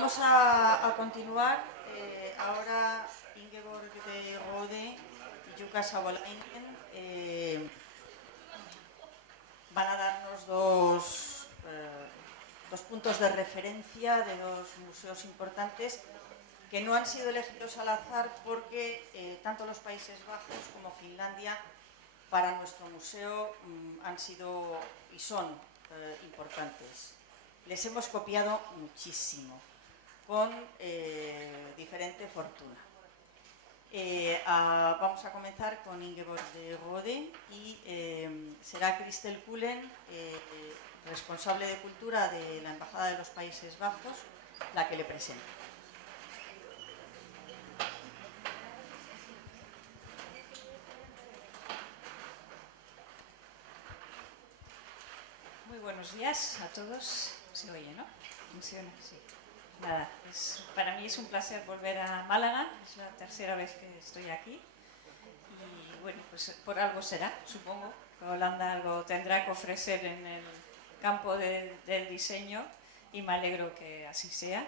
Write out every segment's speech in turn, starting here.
Vamos a continuar. Ahora Ingeborg de Rode y Jukka Savolainen van a darnos dos puntos de referencia de dos museos importantes que no han sido elegidos al azar porque tanto los Países Bajos como Finlandia para nuestro museo han sido y son importantes. Les hemos copiado muchísimo, con diferente fortuna. Vamos a comenzar con Ingeborg de Rode y será Christel Kullen, responsable de cultura de la Embajada de los Países Bajos, la que le presente. Muy buenos días a todos. Se oye, ¿no? Funciona, sí. Nada, para mí es un placer volver a Málaga. Es la tercera vez que estoy aquí. Y bueno, pues por algo será, supongo. Holanda algo tendrá que ofrecer en el campo del diseño y me alegro que así sea.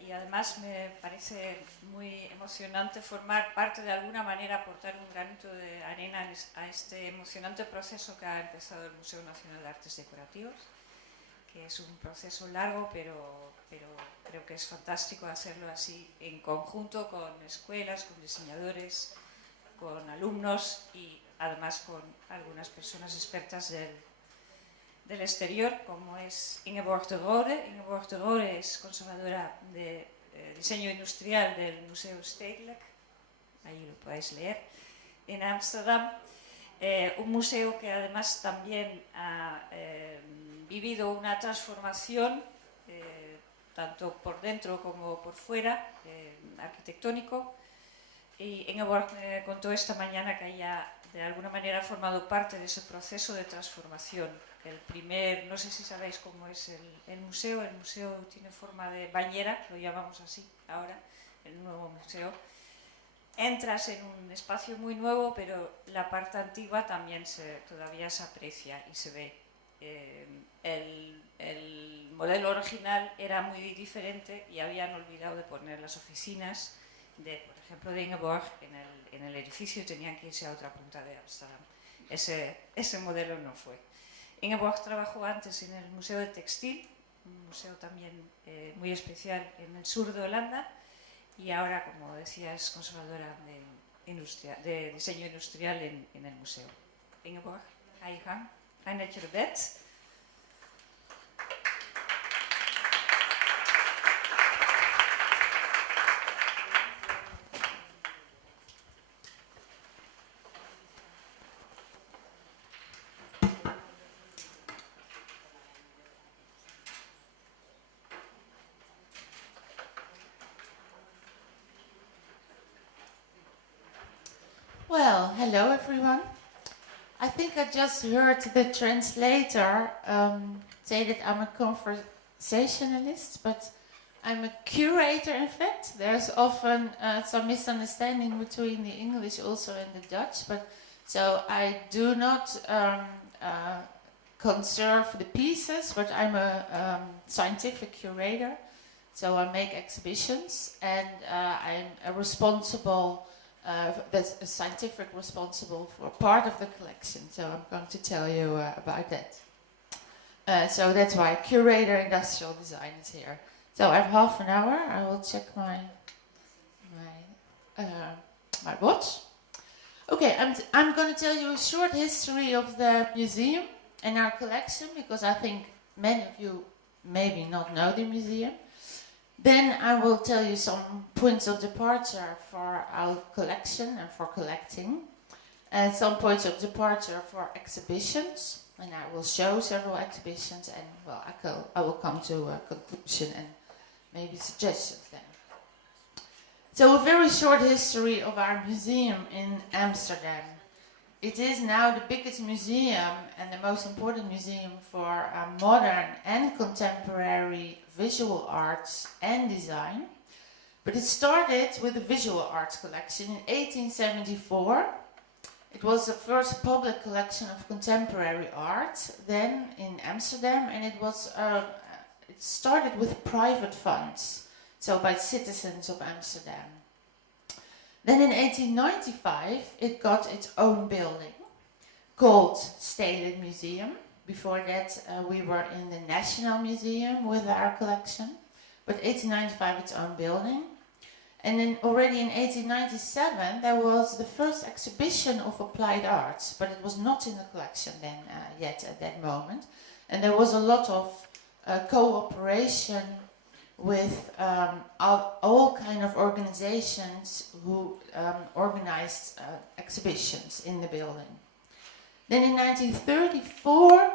Y además me parece muy emocionante formar parte, de alguna manera, aportar un granito de arena a este emocionante proceso que ha empezado el Museo Nacional de Artes Decorativas, que es un proceso largo, pero creo que es fantástico hacerlo así en conjunto con escuelas, con diseñadores, con alumnos y además con algunas personas expertas del exterior, como es Ingeborg de Rode. Ingeborg de Rode es conservadora de diseño industrial del Museo Stedelijk, ahí lo podéis leer, en Ámsterdam. Un museo que además también ha vivido una transformación, tanto por dentro como por fuera, arquitectónico. Y Ingeborg me contó esta mañana que ella de alguna manera ha formado parte de ese proceso de transformación. El primer, no sé si sabéis cómo es el museo tiene forma de bañera, lo llamamos así ahora, el nuevo museo. Entras en un espacio muy nuevo, pero la parte antigua también todavía se aprecia y se ve. El modelo original era muy diferente y habían olvidado de poner las oficinas por ejemplo, de Ingeborg en el edificio, tenían que irse a otra punta de Ámsterdam. Ese modelo no fue. Ingeborg trabajó antes en el Museo de Textil, un museo también muy especial en el sur de Holanda, y ahora, como decía, es conservadora de diseño industrial en el museo. Ingeborg, ga je gang. Fijn dat je er bent. Well, hello everyone. I think I just heard the translator say that I'm a conversationalist, but I'm a curator in fact. There's often some misunderstanding between the English also and the Dutch, so I do not conserve the pieces, but I'm a scientific curator, so I make exhibitions and I'm a responsible that's a scientific responsible for part of the collection, so I'm going to tell you about that. So that's why curator industrial design is here. So I have half an hour. I will check my watch. Okay, I'm going to tell you a short history of the museum and our collection, because I think many of you maybe not know the museum. Then I will tell you some points of departure for our collection and for collecting, and some points of departure for exhibitions, and I will show several exhibitions, and well, I will come to a conclusion and maybe suggestions then. So a very short history of our museum in Amsterdam. It is now the biggest museum and the most important museum for modern and contemporary visual arts and design. But it started with a visual arts collection in 1874. It was the first public collection of contemporary art then in Amsterdam, and it it started with private funds, so by citizens of Amsterdam. Then in 1895 it got its own building called Stedelijk Museum. Before that we were in the National Museum with our collection, but 1895 its own building. And then already in 1897 there was the first exhibition of applied arts, but it was not in the collection then yet at that moment. And there was a lot of cooperation with all kind of organizations who organized exhibitions in the building. Then in 1934,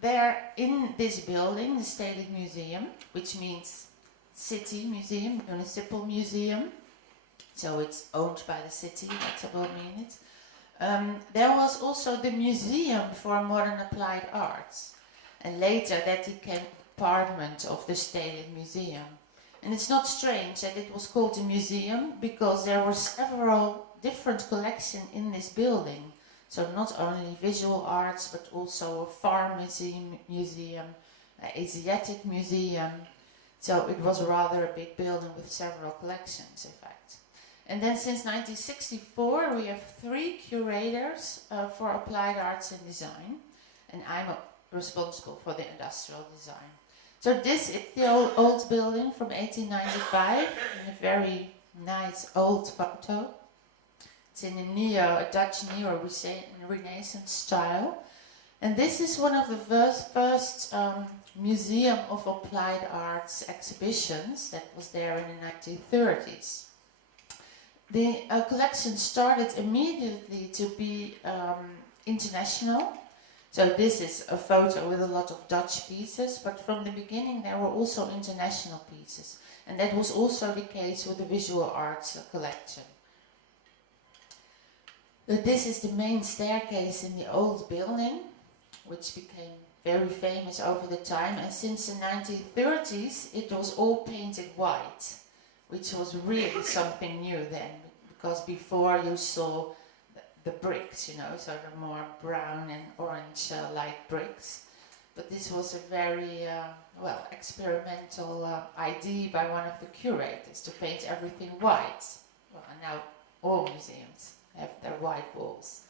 there in this building, the Stedelijk Museum, which means city museum, municipal museum, so it's owned by the city, that's what I mean it. There was also the Museum for Modern Applied Arts, and later that became a department of the Stedelijk Museum. And it's not strange that it was called a museum, because there were several different collections in this building. So not only visual arts, but also a pharmacy museum, an Asiatic museum. So it was rather a big building with several collections, in fact. And then since 1964, we have 3 curators for applied arts and design. And I'm responsible for the industrial design. So this is the old building from 1895, in a very nice old photo. It's in a Dutch Neo-Renaissance style. And this is one of the first Museum of Applied Arts exhibitions that was there in the 1930s. The collection started immediately to be international. So this is a photo with a lot of Dutch pieces, but from the beginning there were also international pieces. And that was also the case with the visual arts collection. This is the main staircase in the old building, which became very famous over the time, and since the 1930s it was all painted white, which was really something new then, because before you saw the bricks, you know, so the more brown and orange like bricks. But this was a very experimental idea by one of the curators to paint everything white. Well, and now all museums have their white walls.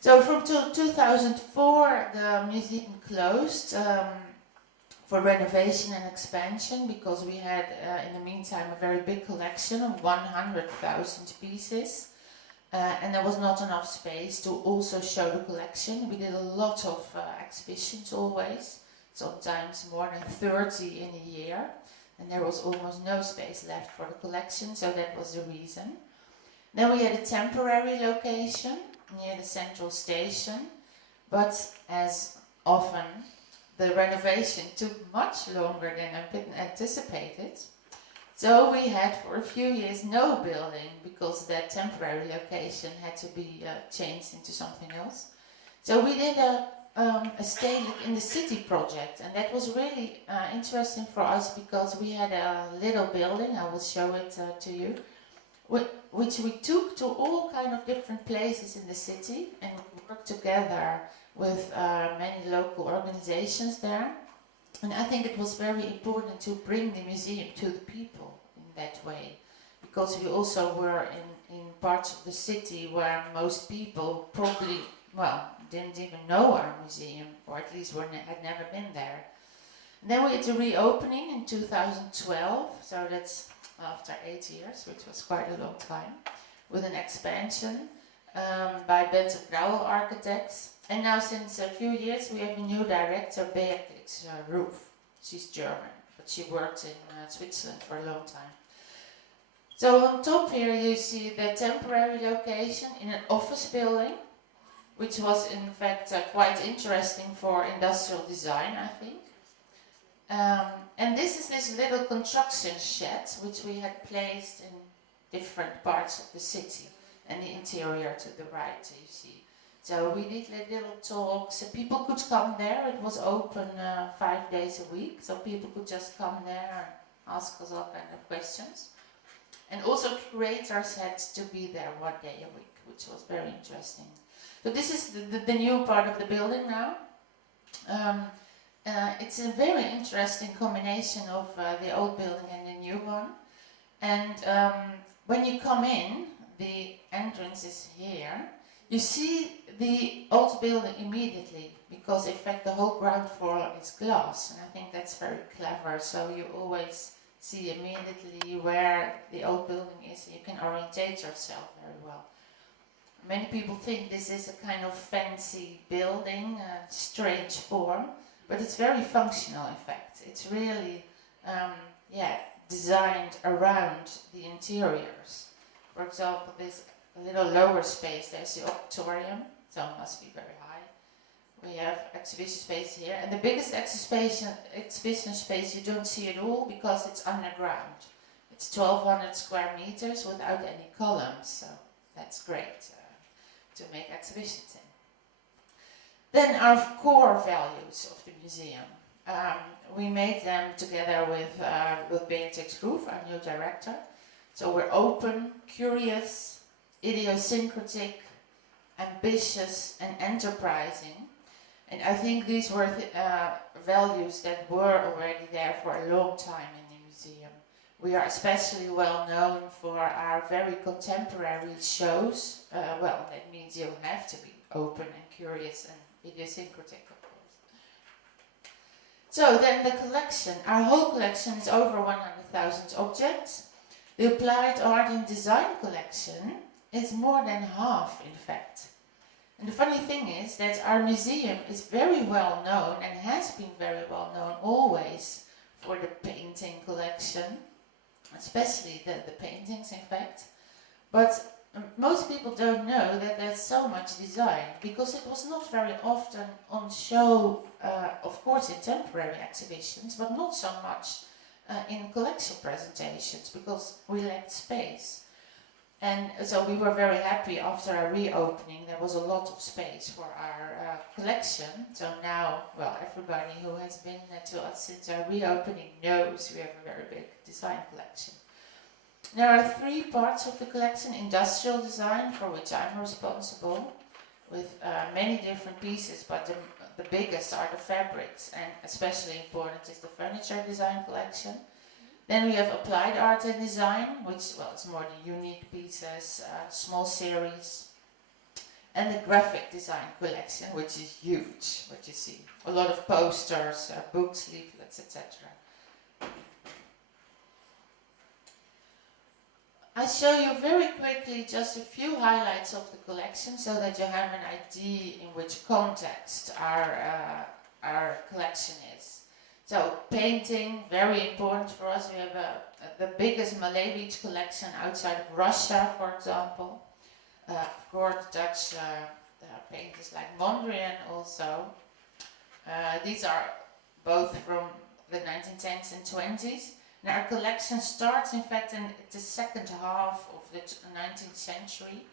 So from 2004 the museum closed for renovation and expansion, because we had in the meantime a very big collection of 100,000 pieces, and there was not enough space to also show the collection. We did a lot of exhibitions always, sometimes more than 30 in a year, and there was almost no space left for the collection, so that was the reason. Then we had a temporary location near the central station, but as often the renovation took much longer than anticipated. So we had for a few years no building, because that temporary location had to be changed into something else. So we did a Stedelijk in the City project, and that was really interesting for us, because we had a little building, I will show it to you, which we took to all kind of different places in the city, and we worked together with many local organizations there. And I think it was very important to bring the museum to the people in that way, because we also were in parts of the city where most people probably, didn't even know our museum, or at least had never been there. And then we had the reopening in 2012, so that's after 8 years, which was quite a long time, with an expansion by Bente Grauwel Architects. And now since a few years we have a new director, Beatrix Roof. She's German, but she worked in Switzerland for a long time. So on top here you see the temporary location in an office building, which was in fact quite interesting for industrial design, I think. And this is this little construction shed which we had placed in different parts of the city, and the interior to the right you see. So we did little talks, people could come there, it was open 5 days a week, so people could just come there and ask us all kind of questions. And also curators had to be there 1 day a week, which was very interesting. So this is the new part of the building now. it's a very interesting combination of the old building and the new one. And when you come in, the entrance is here. You see the old building immediately, because in fact the whole ground floor is glass, and I think that's very clever. So you always see immediately where the old building is, and you can orientate yourself very well. Many people think this is a kind of fancy building, a strange form, but it's very functional in fact. It's really designed around the interiors. For example, this little lower space, there's the auditorium, so it must be very high. We have exhibition space here, and the biggest exhibition space you don't see at all because it's underground. It's 1,200 square meters without any columns, so that's great to make exhibitions in. Then our core values of the museum. We made them together with Beatrix Groef, our new director. So we're open, curious, idiosyncratic, ambitious and enterprising. And I think these were values that were already there for a long time in the museum. We are especially well known for our very contemporary shows. Well, that means you have to be open and curious and idiosyncratic, of course. So then the collection. Our whole collection is over 100,000 objects. The Applied Art and Design collection is more than half, in fact. And the funny thing is that our museum is very well known and has been very well known always for the painting collection, especially the paintings, in fact. But most people don't know that there's so much design, because it was not very often on show, of course in temporary exhibitions, but not so much in collection presentations, because we lacked space. And so we were very happy after our reopening. There was a lot of space for our collection. So now, well, everybody who has been to us since our reopening knows we have a very big design collection. There are 3 parts of the collection: industrial design, for which I'm responsible, with many different pieces, but the biggest are the fabrics, and especially important is the furniture design collection. Then we have applied art and design, which, well, it's more the unique pieces, small series. And the graphic design collection, which is huge, what you see. A lot of posters, books, leaflets, etc. I show you very quickly just a few highlights of the collection so that you have an idea in which context our collection is. So painting, very important for us. We have the biggest Malevich collection outside of Russia, for example. Of course, Dutch painters like Mondrian also. These are both from the 1910s and 20s. And our collection starts, in fact, in the second half of the 19th century.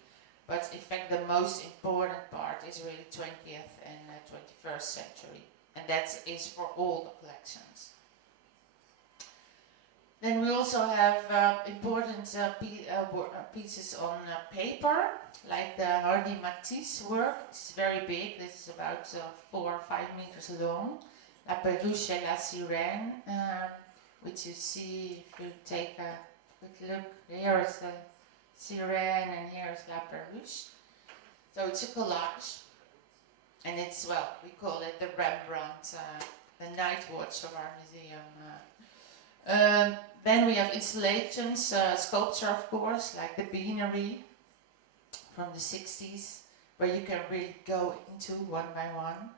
But in fact, the most important part is really 20th and 21st century. And that is for all the collections. Then we also have important pieces on paper, like the Hardy Matisse work. It's very big. This is about 4 or 5 meters long. La Peluche et la Sirène, which you see if you take a quick look. Here is the Sirène and here is La Peluche. So it's a collage. And it's, well, we call it the Rembrandt, the night watch of our museum. Then we have installations, sculpture, of course, like the Beanery from the 60s, where you can really go into one by one.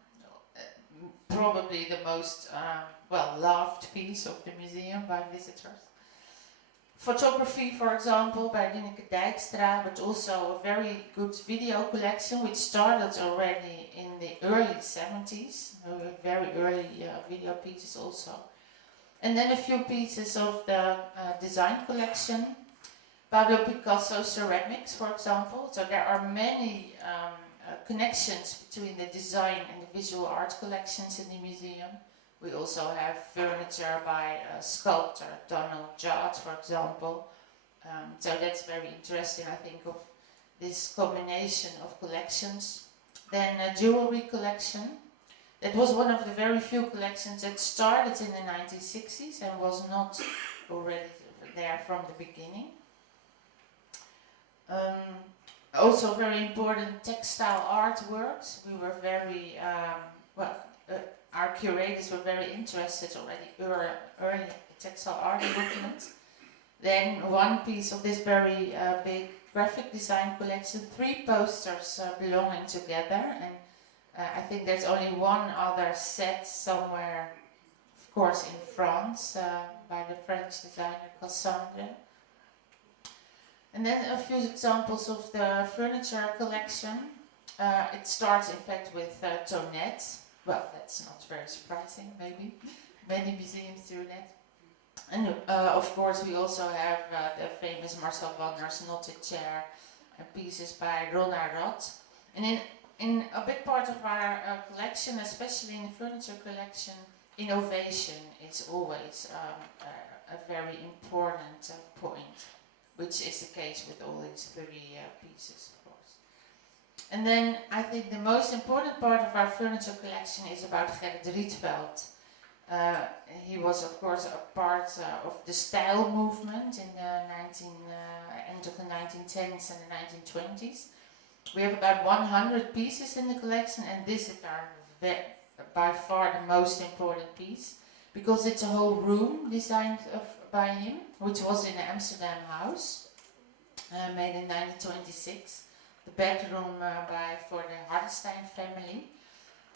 Probably the most, loved piece of the museum by visitors. Photography, for example, by Lineke Dijkstra, but also a very good video collection, which started already in the early 70s. Very early video pieces also. And then a few pieces of the design collection. Pablo Picasso ceramics, for example. So there are many connections between the design and the visual art collections in the museum. We also have furniture by sculptor Donald Judd, for example. So that's very interesting, I think, of this combination of collections. Then a jewelry collection. It was one of the very few collections that started in the 1960s and was not already there from the beginning. Also very important textile artworks. We were very, our curators were very interested already early in textile art movement. Then one piece of this very big graphic design collection, 3 posters belonging together, and I think there's only one other set somewhere, of course in France, by the French designer Cassandre. And then a few examples of the furniture collection. It starts in fact with Tonette. Well, that's not very surprising, maybe. Many museums do that. And of course we also have the famous Marcel Wagner's Knotted Chair and pieces by Ronna Roth. And in a big part of our collection, especially in the furniture collection, innovation is always a very important point, which is the case with all these 3 pieces, of course. And then I think the most important part of our furniture collection is about Gerrit Rietveld. He was, of course, a part of the style movement in the end of the 1910s and the 1920s. We have about 100 pieces in the collection, and this is by far the most important piece, because it's a whole room designed by him, which was in the Amsterdam house, made in 1926. The bedroom for the Hardestein family.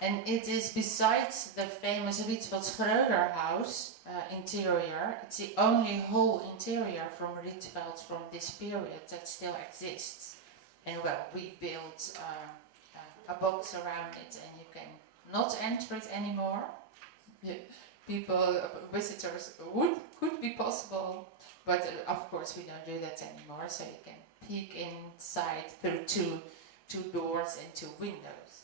And it is, besides the famous Rietveld Schröder house interior, it's the only whole interior from Rietveld from this period that still exists. And well, we built a box around it, and you can not enter it anymore. Visitors could be possible, but of course we don't do that anymore, so you can peek inside through two doors and 2 windows.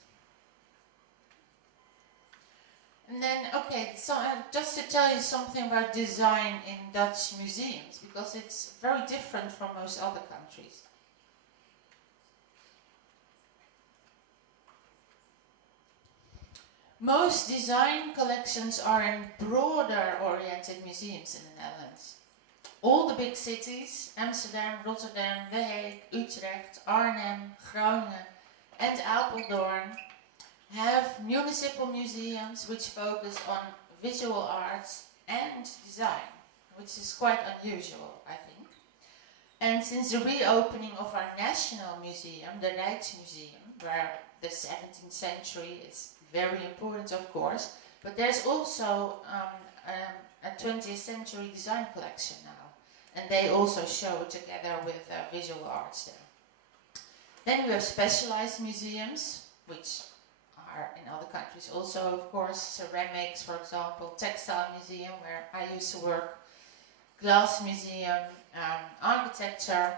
And then, okay, so just to tell you something about design in Dutch museums, because it's very different from most other countries. Most design collections are in broader oriented museums in the Netherlands. All the big cities, Amsterdam, Rotterdam, The Hague, Utrecht, Arnhem, Groningen and Apeldoorn, have municipal museums which focus on visual arts and design, which is quite unusual, I think. And since the reopening of our national museum, the Rijksmuseum, where the 17th century is very important, of course, but there's also a 20th century design collection now, and they also show together with visual arts there. Then we have specialized museums, which are in other countries also, of course, ceramics, for example, textile museum, where I used to work, glass museum, architecture.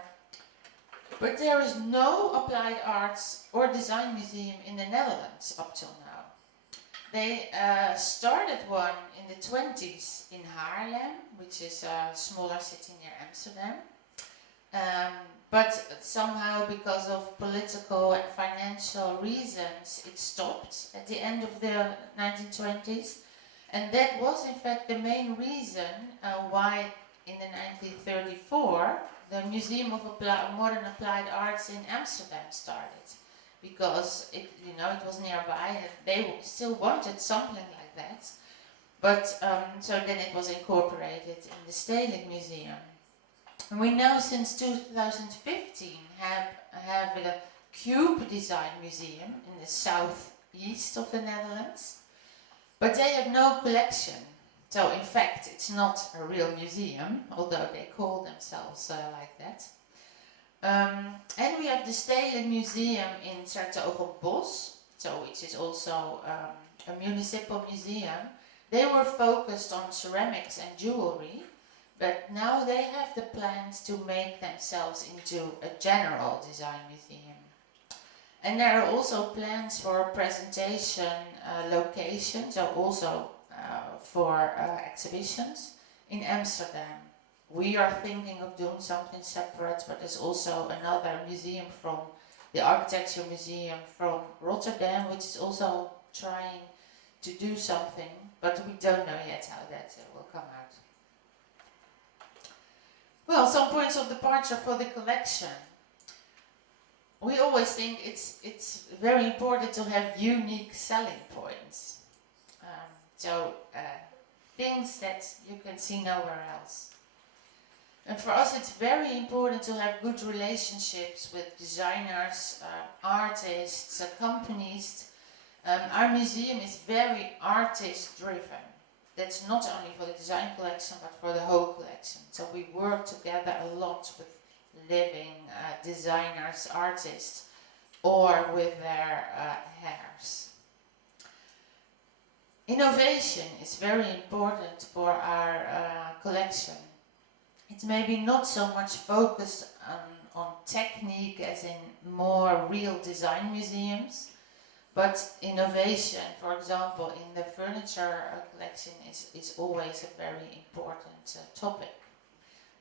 But there is no applied arts or design museum in the Netherlands up till now. They started one in the 20s in Haarlem, which is a smaller city near Amsterdam. But somehow, because of political and financial reasons, it stopped at the end of the 1920s. And that was in fact the main reason why in the 1934 the Museum of Modern Applied Arts in Amsterdam started. Because it was nearby and they still wanted something like that. But so then it was incorporated in the Stedelijk Museum. And we now since 2015 have a cube design museum in the southeast of the Netherlands. But they have no collection. So in fact it's not a real museum, although they call themselves like that. And we have the Stedelijk Museum in 's-Hertogenbosch, which is also a municipal museum. They were focused on ceramics and jewelry, but now they have the plans to make themselves into a general design museum. And there are also plans for a presentation location, so also for exhibitions in Amsterdam. We are thinking of doing something separate, but there's also another museum the Architecture Museum from Rotterdam, which is also trying to do something, but we don't know yet how that will come out. Well, some points of departure for the collection. We always think it's very important to have unique selling points. Things that you can see nowhere else. And for us it's very important to have good relationships with designers, artists, companies. Our museum is very artist driven. That's not only for the design collection but for the whole collection. So we work together a lot with living designers, artists, or with their hairs. Innovation is very important for our collection. It's maybe not so much focused on technique as in more real design museums, but innovation, for example, in the furniture collection is always a very important topic.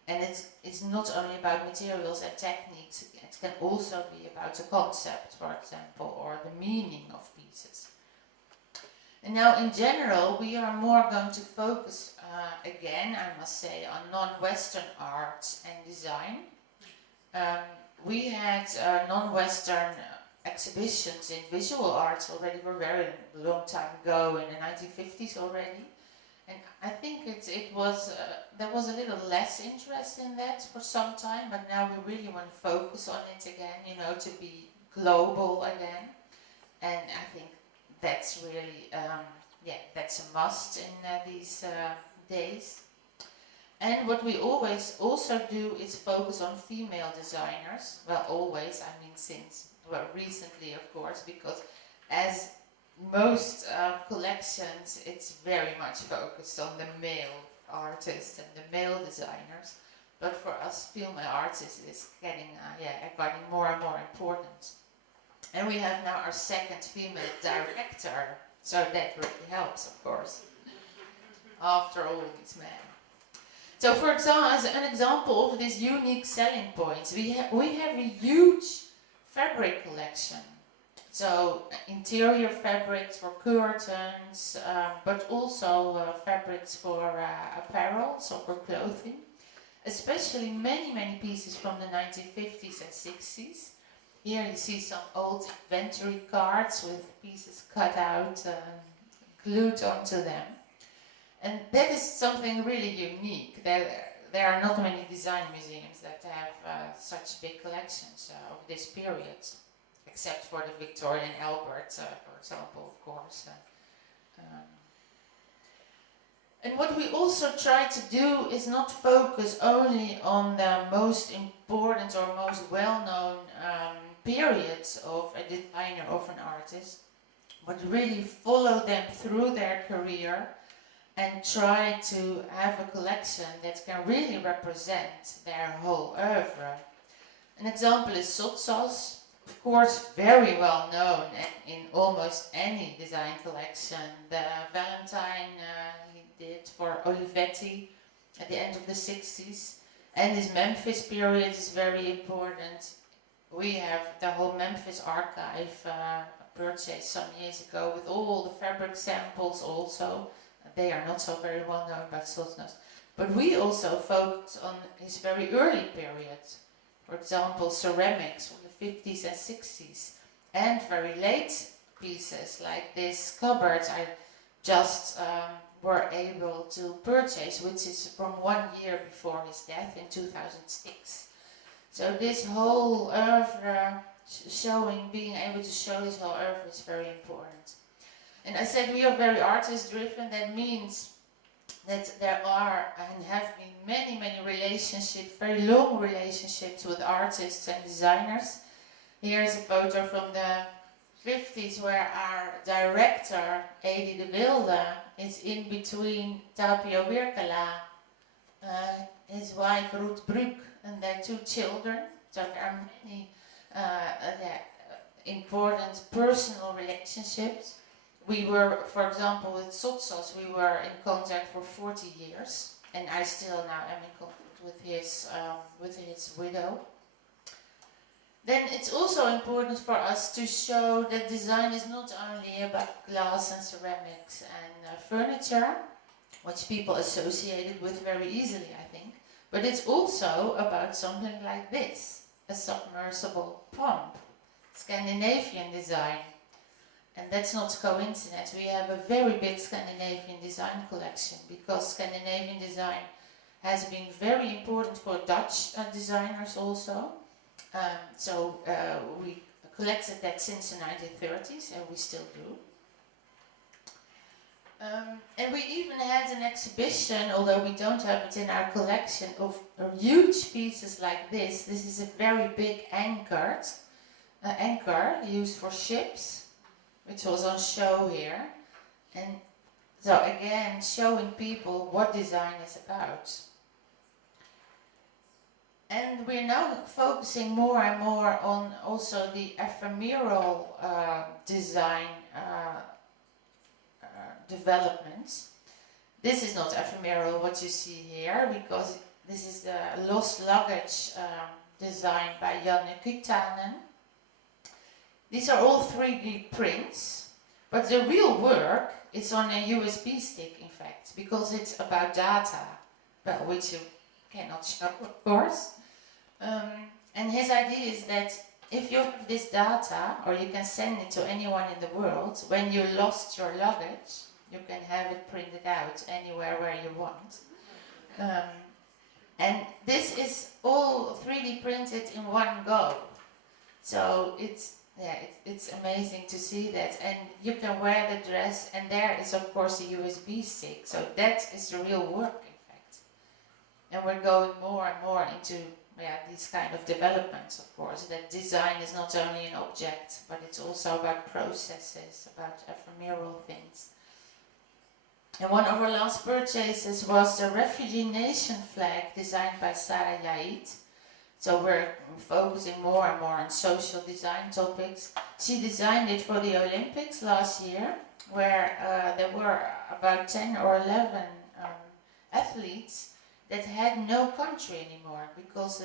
And it's not only about materials and techniques, it can also be about the concept, for example, or the meaning of pieces. And now in general we are more going to focus again, I must say, on non-Western arts and design. We had non-Western exhibitions in visual arts already for a very long time ago, in the 1950s already. And I think it was there was a little less interest in that for some time, but now we really want to focus on it again, you know, to be global again. And I think that's really, that's a must in these days. And what we always also do is focus on female designers. Well, always, I mean since, well, recently of course, because as most collections, it's very much focused on the male artists and the male designers. But for us, female artists is getting more and more important. And we have now our second female director, so that really helps, of course, after all these men. So for example, as an example of these unique selling points, we have a huge fabric collection. So interior fabrics for curtains, but also fabrics for apparel, so for clothing. Especially many pieces from the 1950s and 60s. Here you see some old inventory cards with pieces cut out and glued onto them. And that is something really unique. There are not many design museums that have such big collections of this period, except for the Victoria and Albert, for example, of course. And what we also try to do is not focus only on the most important or most well-known periods of a designer, of an artist, but really follow them through their career and try to have a collection that can really represent their whole oeuvre. An example is Sotsas, of course very well known in almost any design collection. The Valentine he did for Olivetti at the end of the 60s, and his Memphis period is very important. We have the whole Memphis archive purchased some years ago with all the fabric samples also. They are not so very well known by Sotsas. But we also focus on his very early period. For example, ceramics from the 50s and 60s. And very late pieces like this cupboard I just were able to purchase, which is from 1 year before his death in 2006. So this whole oeuvre being able to show this whole oeuvre is very important. And I said we are very artist driven. That means that there are and have been many relationships, very long relationships with artists and designers. Here's a photo from the 50s where our director, Edi de Wilde, is in between Tapio Wirkala, his wife Ruth Bruk, and their 2 children. So there are many important personal relationships. We were, for example, with Sotsas, we were in contact for 40 years, and I still now am in contact with his widow. Then it's also important for us to show that design is not only about glass and ceramics and furniture, which people associate it with very easily, I think, but it's also about something like this, a submersible pump, Scandinavian design. And that's not coincidence. We have a very big Scandinavian design collection because Scandinavian design has been very important for Dutch designers also. We collected that since the 1930s, and we still do. And we even had an exhibition, although we don't have it in our collection, of huge pieces like this. This is a very big anchor used for ships, which was on show here. And so again, showing people what design is about. And we're now focusing more and more on also the ephemeral design developments. This is not ephemeral, what you see here, because this is the lost luggage designed by Janne Kutanen. These are all 3D prints, but the real work is on a USB stick, in fact, because it's about data, but which you cannot show, of course. And his idea is that if you have this data, or you can send it to anyone in the world, when you lost your luggage, you can have it printed out anywhere where you want. And this is all 3D printed in one go. So it's amazing to see that. And you can wear the dress, and there is of course a USB stick. So that is the real work, in fact. And we're going more and more into these kind of developments, of course, that design is not only an object, but it's also about processes, about ephemeral things. And one of our last purchases was the Refugee Nation flag designed by Sarah Yaid. So we're focusing more and more on social design topics. She designed it for the Olympics last year, where there were about 10 or 11 athletes that had no country anymore because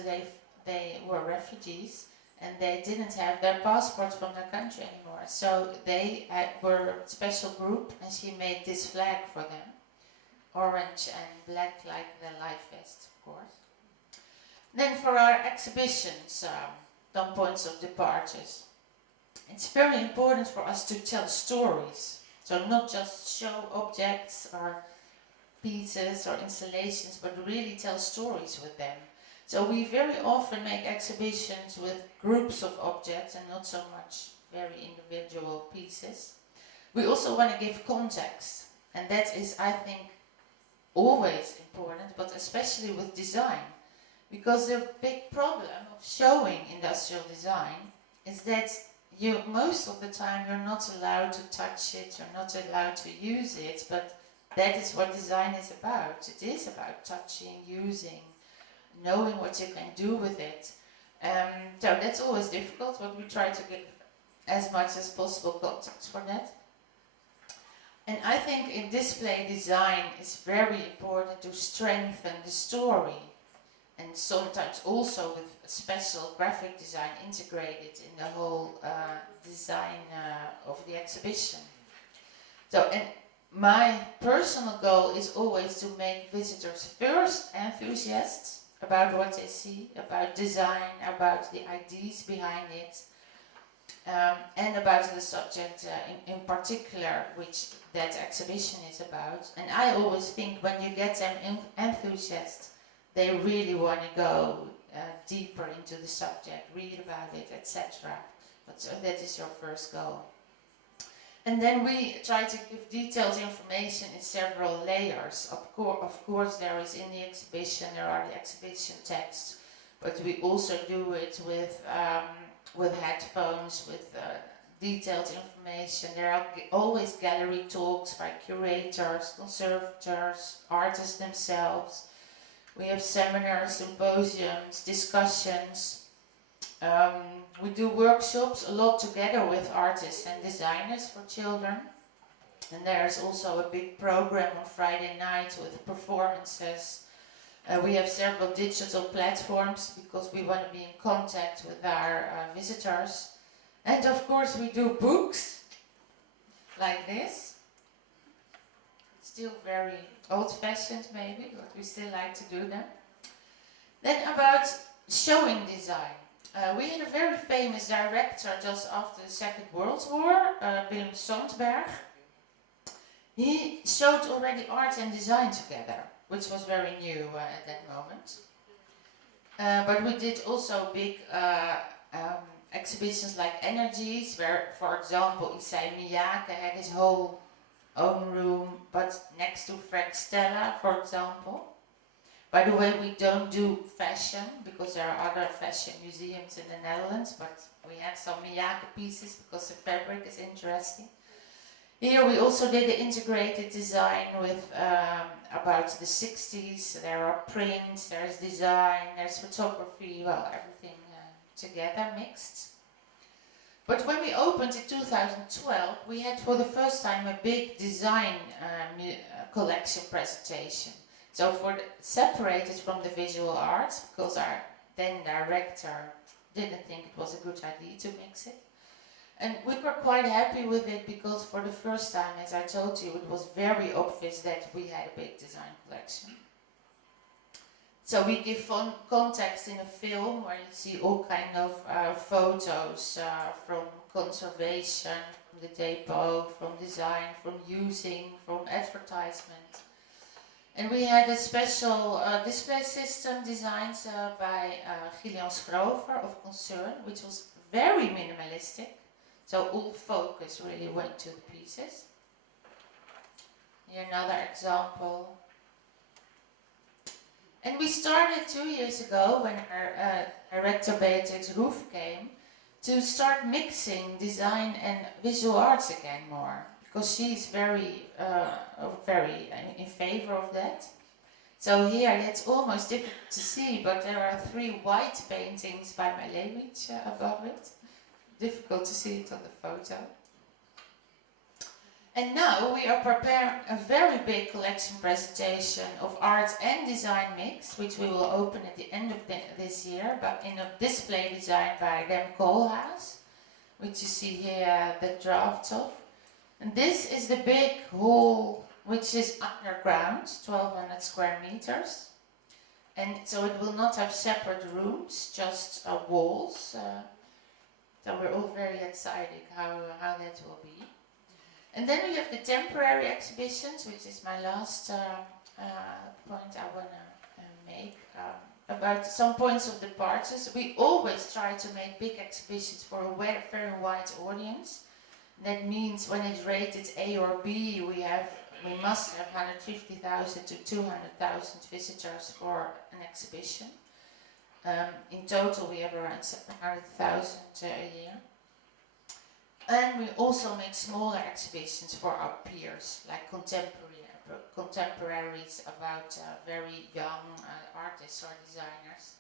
they were refugees and they didn't have their passports from their country anymore. So they were a special group, and she made this flag for them, orange and black like the life vest, of course. Then for our exhibitions, on points of departures, it's very important for us to tell stories. So not just show objects or pieces or installations, but really tell stories with them. So we very often make exhibitions with groups of objects and not so much very individual pieces. We also want to give context, and that is, I think, always important, but especially with design. Because the big problem of showing industrial design is that most of the time you're not allowed to touch it, you're not allowed to use it, but that is what design is about. It is about touching, using, knowing what you can do with it. So that's always difficult, but we try to give as much as possible context for that. And I think in display design it's very important to strengthen the story, and sometimes also with special graphic design integrated in the whole design of the exhibition. So, and my personal goal is always to make visitors first enthusiasts about what they see, about design, about the ideas behind it, and about the subject in particular, which that exhibition is about. And I always think when you get them enthusiasts, they really want to go deeper into the subject, read about it, etc. But so that is your first goal. And then we try to give detailed information in several layers. Of course, there is in the exhibition, there are the exhibition texts, but we also do it with headphones, with detailed information. There are always gallery talks by curators, conservators, artists themselves. We have seminars, symposiums, discussions. We do workshops a lot together with artists and designers for children. And there's also a big program on Friday night with performances We have several digital platforms because we want to be in contact with our visitors. And of course we do books like this. Still very old-fashioned maybe, but we still like to do them. Then about showing design. We had a very famous director just after the Second World War, Willem Sandberg. He showed already art and design together, which was very new at that moment. But we did also big exhibitions like Energies, where, for example, Issei Miyake had his whole own room, but next to Frank Stella, for example. By the way, we don't do fashion, because there are other fashion museums in the Netherlands, but we have some Miyake pieces because the fabric is interesting. Here we also did the integrated design with about the 60s. There are prints, there's design, there's photography, well, everything together, mixed. But when we opened in 2012, we had for the first time a big design collection presentation. So separated from the visual arts, because our then director didn't think it was a good idea to mix it. And we were quite happy with it because for the first time, as I told you, it was very obvious that we had a big design collection. So we give context in a film where you see all kind of photos from conservation, from the depot, from design, from using, from advertisement. And we had a special display system designed by Gillian Schrover of Concern, which was very minimalistic. So all focus really went to the pieces. Here another example. And we started 2 years ago when our director Beatrix Roef came to start mixing design and visual arts again more. Because she's very in favor of that. So here, it's almost difficult to see, but there are 3 white paintings by Malevich above it. Difficult to see it on the photo. And now we are preparing a very big collection presentation of art and design mix, which we will open at the end of this year, but in a display design by Rem Koolhaas, which you see here the drafts of. And this is the big hall, which is underground, 1,200 square meters. And so it will not have separate rooms, just walls. So we're all very excited how that will be. And then we have the temporary exhibitions, which is my last point I want to make. About some points of departures. We always try to make big exhibitions for a very wide audience. That means when it's rated A or B, we must have 150,000 to 200,000 visitors for an exhibition. In total, we have around 700,000 a year. And we also make smaller exhibitions for our peers, like contemporaries about very young artists or designers.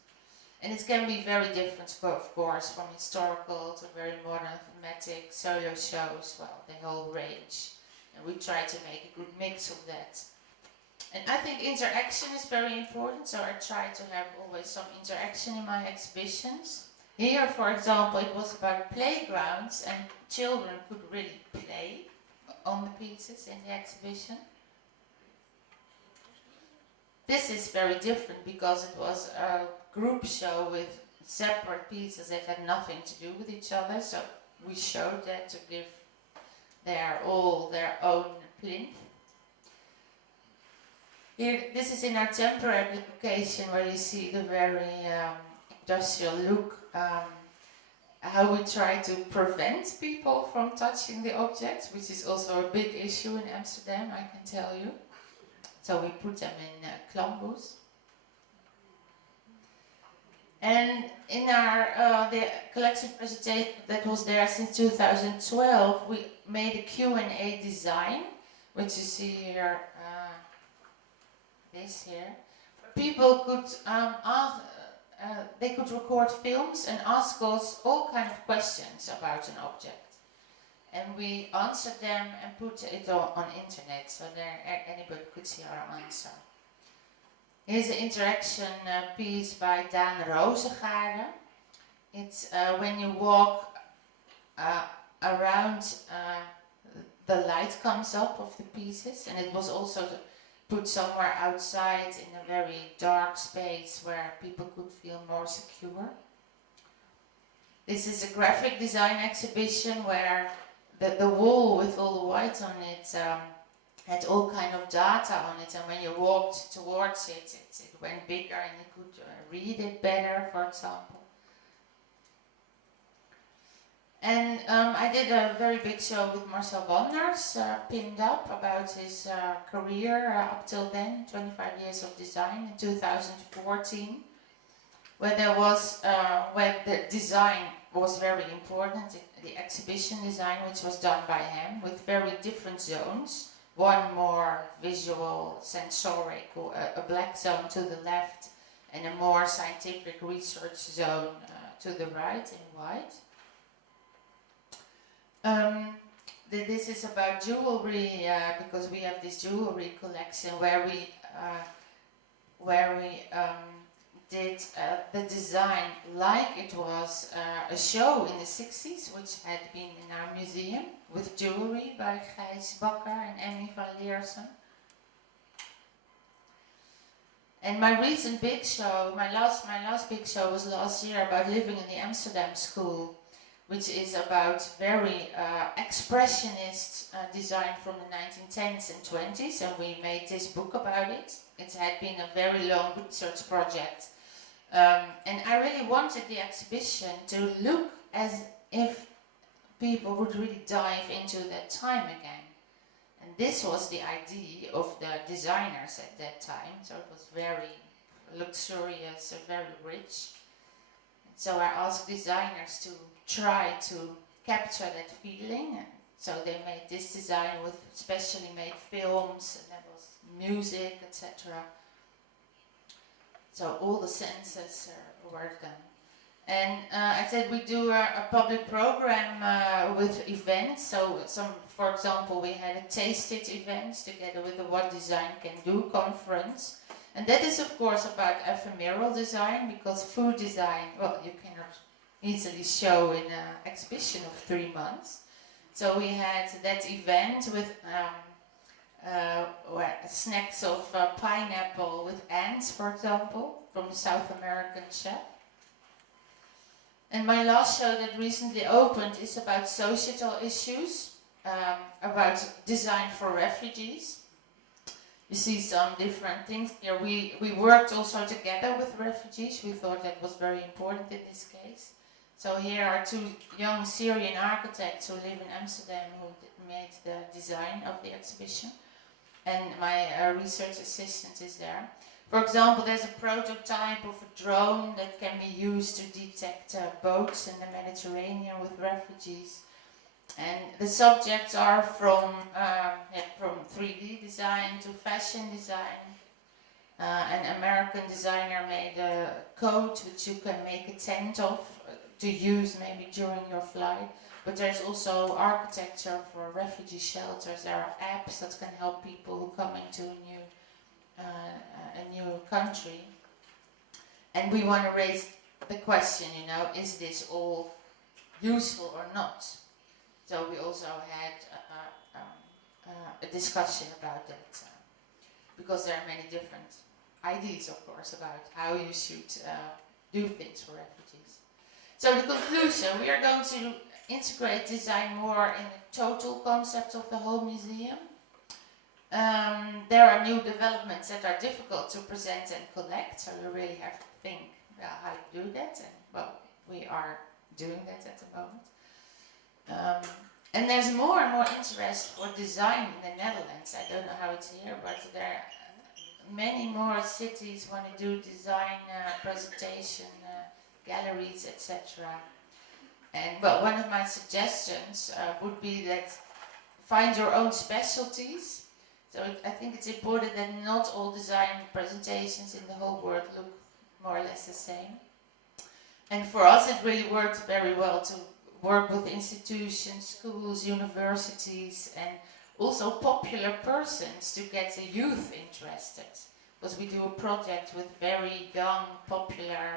And it can be very different, of course, from historical to very modern thematic, solo shows, well, the whole range. And we try to make a good mix of that. And I think interaction is very important, so I try to have always some interaction in my exhibitions. Here, for example, it was about playgrounds, and children could really play on the pieces in the exhibition. This is very different because it was a group show with separate pieces that had nothing to do with each other, so we showed that to give all their own plinth. Here, this is in our temporary location where you see the very industrial look, how we try to prevent people from touching the objects, which is also a big issue in Amsterdam, I can tell you. So we put them in klamboes. And in our the collection presentation that was there since 2012, we made a Q&A design, which you see here, this here. People could they could record films and ask us all kinds of questions about an object. And we answered them and put it on internet, so there anybody could see our answer. Here's an interaction piece by Dan Rozengaarde. It's when you walk around, the light comes up of the pieces, and it was also put somewhere outside in a very dark space where people could feel more secure. This is a graphic design exhibition where the wall with all the white on it had all kind of data on it, and when you walked towards it, it went bigger and you could read it better, for example. And I did a very big show with Marcel Wanders, pinned up about his career up till then, 25 years of design, in 2014, where there was, where the design was very important, the exhibition design, which was done by him, with very different zones. One more visual, sensoric, a black zone to the left, and a more scientific research zone to the right in white. This is about jewelry, because we have this jewelry collection where we did the design like it was a show in the 60s, which had been in our museum, with jewelry by Gijs Bakker and Emmy van Leersen. And my recent big show, my last big show was last year about living in the Amsterdam school, which is about very expressionist design from the 1910s and 20s, and we made this book about it. It had been a very long research project. And I really wanted the exhibition to look as if people would really dive into that time again. And this was the idea of the designers at that time, so it was very luxurious and very rich. And so I asked designers to try to capture that feeling, and so they made this design with specially made films, and there was music, etc. So all the senses were done. And I said we do a public program with events. So for example, we had a Taste It event together with the What Design Can Do conference. And that is of course about ephemeral design, because food design, well, you cannot easily show in an exhibition of 3 months. So we had that event with snacks of pineapple with ants, for example, from the South American chef. And my last show that recently opened is about societal issues, about design for refugees. You see some different things here. We worked also together with refugees. We thought that was very important in this case. So here are 2 young Syrian architects who live in Amsterdam who made the design of the exhibition. And my research assistant is there. For example, there's a prototype of a drone that can be used to detect boats in the Mediterranean with refugees. And the subjects are from 3D design to fashion design. An American designer made a coat which you can make a tent of to use maybe during your flight. But there's also architecture for refugee shelters. There are apps that can help people who come into a new country. And we want to raise the question, you know, is this all useful or not? So we also had a discussion about that, because there are many different ideas, of course, about how you should do things for refugees. So the conclusion, we are going to integrate design more in the total concept of the whole museum. There are new developments that are difficult to present and collect, so you really have to think how to do that, and well, we are doing that at the moment. And there's more and more interest for design in the Netherlands. I don't know how it's here, but there are many more cities want to do design, presentation, galleries, etc. And well, one of my suggestions would be that find your own specialties. So I think it's important that not all design presentations in the whole world look more or less the same. And for us it really worked very well to work with institutions, schools, universities, and also popular persons to get the youth interested. because we do a project with very young, popular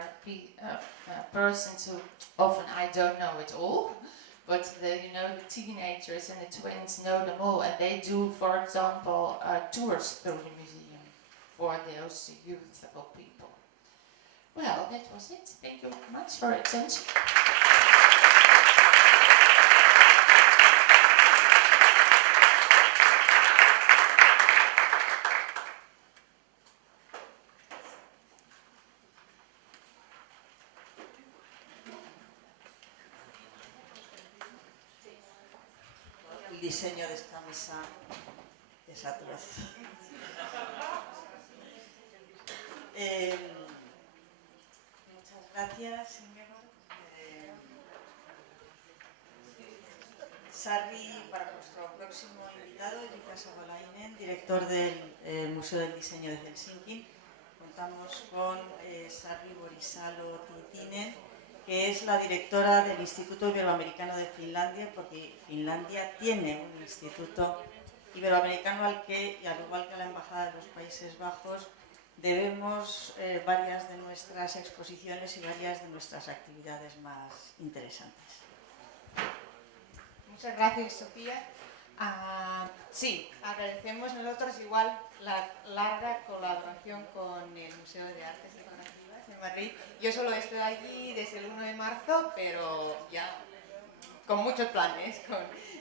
persons who often I don't know at all, but the teenagers and the twins know them all, and they do, for example, tours through the museum for those youthful people. Well, that was it. Thank you very much for your attention. El diseño de esta mesa es atroz. Muchas gracias, Ingeborg. Sarri, para nuestro próximo invitado, Jukka Savolainen, director del Museo del Diseño de Helsinki. Contamos con Sarri Borisalo-Tiitinen, que es la directora del Instituto Iberoamericano de Finlandia, porque Finlandia tiene un instituto iberoamericano al que, y al igual que a la Embajada de los Países Bajos, debemos varias de nuestras exposiciones y varias de nuestras actividades más interesantes. Muchas gracias, Sofía. Sí, agradecemos nosotros igual la larga colaboración con el Museo de Artes Decorativas en Madrid. Yo solo estoy allí desde el 1 de marzo, pero ya con muchos planes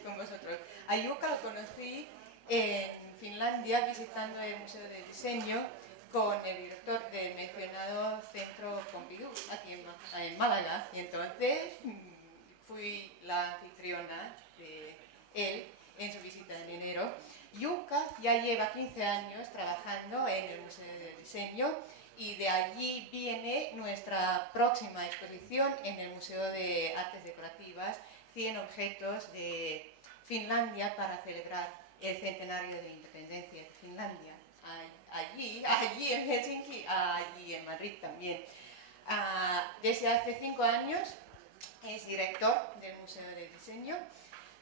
con vosotros. A Jukka lo conocí en Finlandia visitando el Museo de Diseño con el director del mencionado Centro Pompidou, aquí en Málaga, y entonces fui la anfitriona de él en su visita en enero. Jukka ya lleva 15 años trabajando en el Museo de Diseño y de allí viene nuestra próxima exposición en el Museo de Artes Decorativas, 100 objetos de Finlandia para celebrar el centenario de independencia de Finlandia. Allí en Helsinki, allí en Madrid también. Desde hace 5 años es director del Museo de Diseño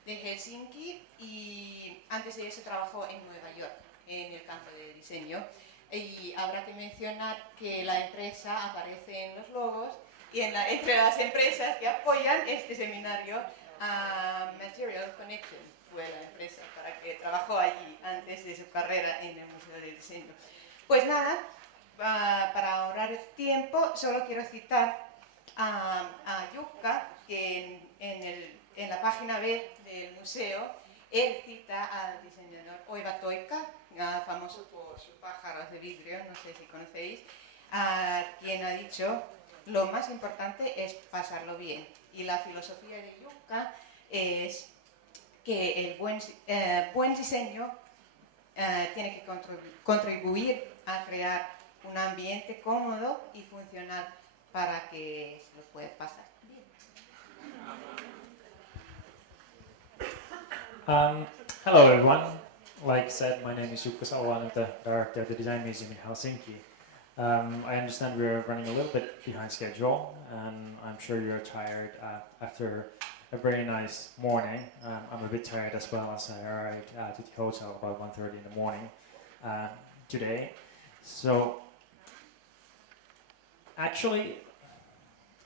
de Helsinki y antes de eso trabajó en Nueva York, en el campo de diseño. Y habrá que mencionar que la empresa aparece en los logos y entre las empresas que apoyan este seminario, Material Connection fue la empresa para que trabajó allí antes de su carrera en el Museo de Diseño. Pues nada, para ahorrar el tiempo, solo quiero citar a Jukka, que en la página web del museo, él cita al diseñador Oiva Toika, famoso por sus pájaros de vidrio, no sé si conocéis, quien ha dicho: lo más importante es pasarlo bien. Y la filosofía de Jukka es que el buen diseño tiene que contribuir a crear un ambiente cómodo y funcional para que se lo pueda pasar bien. Hello everyone. Like said, my name is Jukka Savolainen, the director of the Design Museum in Helsinki. I understand we're running a little bit behind schedule, and I'm sure you're tired after a very nice morning. I'm a bit tired as well, as I arrived to the hotel about 1:30 in the morning today. So, actually,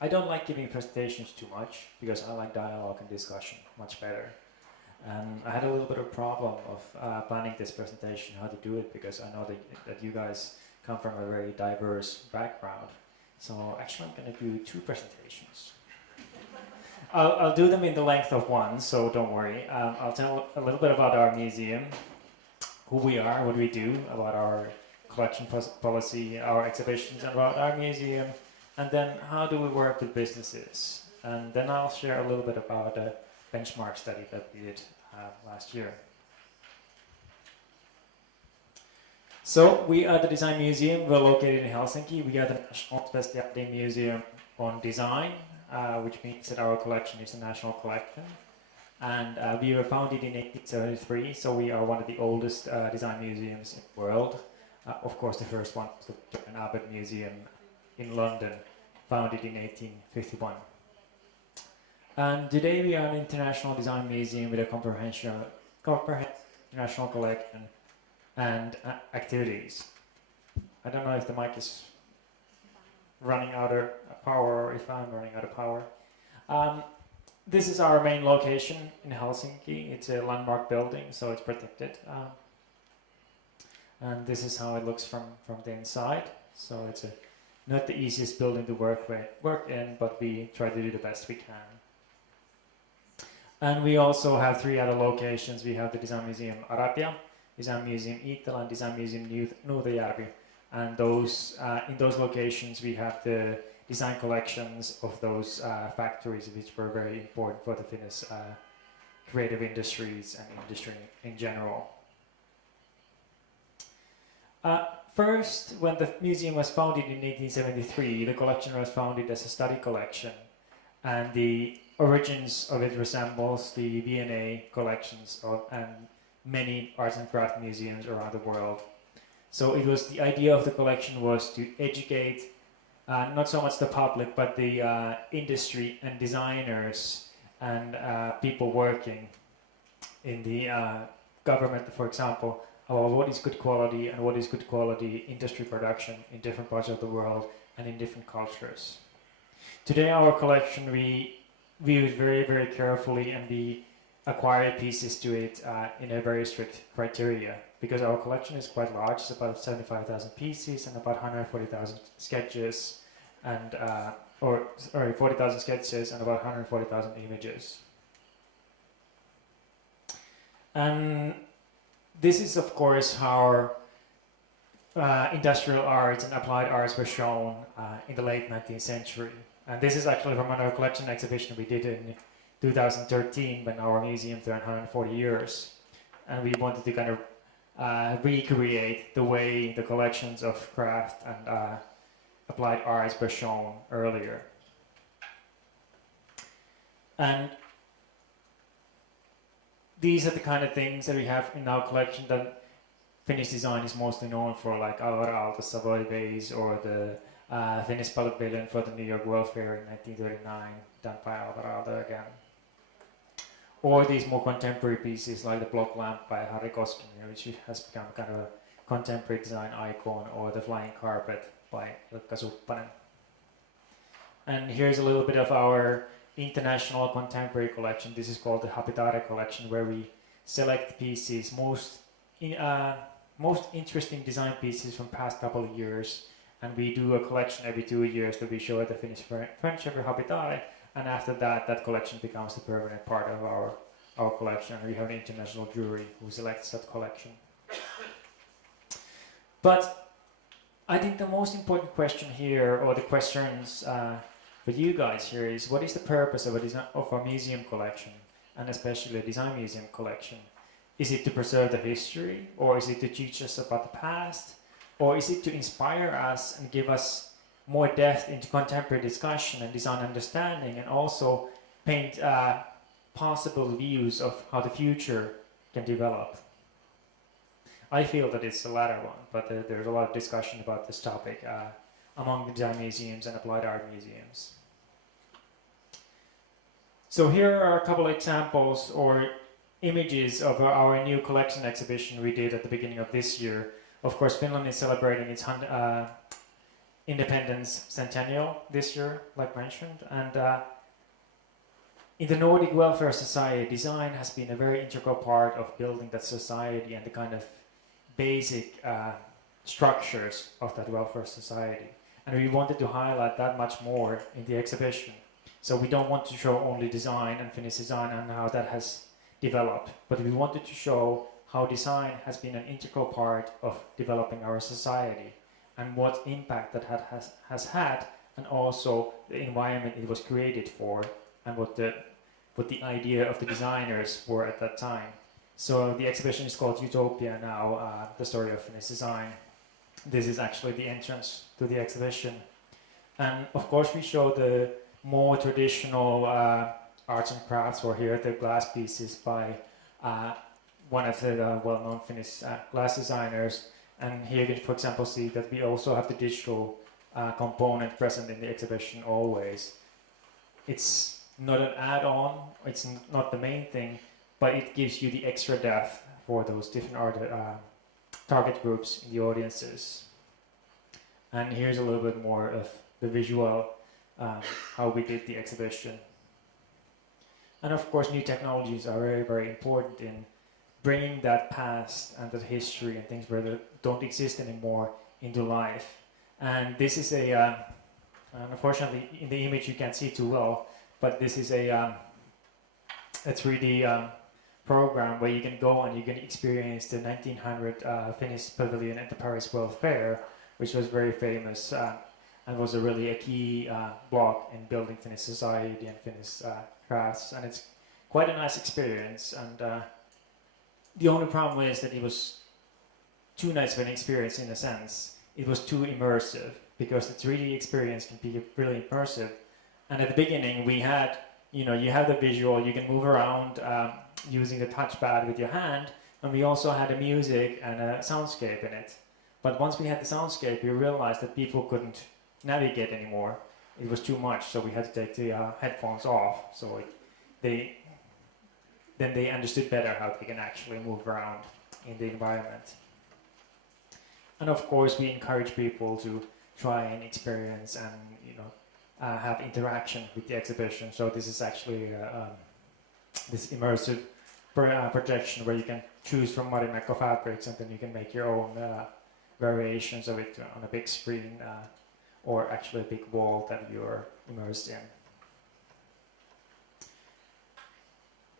I don't like giving presentations too much because I like dialogue and discussion much better. And I had a little bit of problem of planning this presentation, how to do it, because I know that you guys come from a very diverse background. So actually I'm going to do 2 presentations. I'll do them in the length of one, so don't worry. I'll tell a little bit about our museum, who we are, what we do, about our collection policy, our exhibitions, about our museum, and then how do we work with businesses. And then I'll share a little bit about a benchmark study that we did last year. So we are the Design Museum. We're located in Helsinki. We are the National Specialty Museum on Design, which means that our collection is a national collection. And we were founded in 1873, so we are one of the oldest design museums in the world. Of course, the first one was the John Abbott Museum in London, founded in 1851. And today we are an international design museum with a comprehensive international collection and activities. I don't know if the mic is running out of power or if I'm running out of power. This is our main location in Helsinki. It's a landmark building, so it's protected. And this is how it looks from the inside. So it's not the easiest building to work in, but we try to do the best we can. And we also have 3 other locations. We have the Design Museum Arabia, Design Museum Iittala, and Design Museum Nuutajärvi. And those in those locations we have the design collections of those factories, which were very important for the Finnish creative industries and industry in general. First, when the museum was founded in 1873, the collection was founded as a study collection, and the origins of it resembles the V&A collections and many arts and craft museums around the world. So it was, the idea of the collection was to educate not so much the public, but the industry and designers and people working in the government, for example, about what is good quality and what is good quality industry production in different parts of the world and in different cultures. Today our collection, we view it very, very carefully, and we acquire pieces to it in a very strict criteria, because our collection is quite large. It's about 75,000 pieces and about 140,000 sketches, and 40,000 sketches and about 140,000 images. And this is, of course, how industrial arts and applied arts were shown in the late 19th century. And this is actually from another collection exhibition we did in 2013 when our museum turned 140 years. And we wanted to kind of recreate the way the collections of craft and applied arts were shown earlier. And these are the kind of things that we have in our collection that Finnish design is mostly known for, like Alvar Aalto's Savoy vase, or the Finnish pavilion for the New York World Fair in 1939, done by Alvar Aalto again. Or these more contemporary pieces like the block lamp by Harri Koskinen, which has become kind of a contemporary design icon, or the flying carpet by Ilkka Suppanen. And here's a little bit of our international contemporary collection. This is called the Habitare collection, where we select pieces, most interesting design pieces from past couple of years, and we do a collection every 2 years that we show at the Finnish Friendship Habitare, and after that, that collection becomes the permanent part of our collection, and we have an international jury who selects that collection. But I think the most important question here, or the questions for you guys here, is what is the purpose of a museum collection, and especially a design museum collection? Is it to preserve the history, or is it to teach us about the past, or is it to inspire us and give us more depth into contemporary discussion and design understanding, and also paint possible views of how the future can develop? I feel that it's the latter one, but there's a lot of discussion about this topic among the design museums and applied art museums. So here are a couple of examples or images of our new collection exhibition we did at the beginning of this year. Of course, Finland is celebrating its independence centennial this year, like mentioned, and in the Nordic Welfare Society, design has been a very integral part of building that society and the kind of basic structures of that welfare society. And we wanted to highlight that much more in the exhibition. So we don't want to show only design and Finnish design and how that has developed, but we wanted to show how design has been an integral part of developing our society, and what impact that has had, and also the environment it was created for, and what the idea of the designers were at that time. So the exhibition is called Utopia now, the story of Finnish design. This is actually the entrance to the exhibition. And of course we show the more traditional arts and crafts, or here the glass pieces by one of the well-known Finnish glass designers. And here you can, for example, see that we also have the digital component present in the exhibition always. It's not an add-on, it's not the main thing, but it gives you the extra depth for those different target groups in the audiences. And here's a little bit more of the visual, how we did the exhibition. And of course, new technologies are very, very important in bringing that past and that history and things where they don't exist anymore into life. And this is unfortunately in the image you can't see too well, but this is a 3D program where you can go and you can experience the 1900 Finnish pavilion at the Paris World Fair, which was very famous and was a key block in building Finnish society and Finnish crafts. And it's quite a nice experience. And the only problem is that it was too nice of an experience in a sense. It was too immersive, because the 3D experience can be really immersive. And at the beginning we had, you have the visual, you can move around using the touchpad with your hand, and we also had a music and a soundscape in it. But once we had the soundscape, we realized that people couldn't navigate anymore. It was too much, so we had to take the headphones off. So then they understood better how they can actually move around in the environment. And of course, we encourage people to try and experience and have interaction with the exhibition. So this is actually this immersive projection where you can choose from Marimekko fabrics, and then you can make your own variations of it on a big screen or actually a big wall that you're immersed in.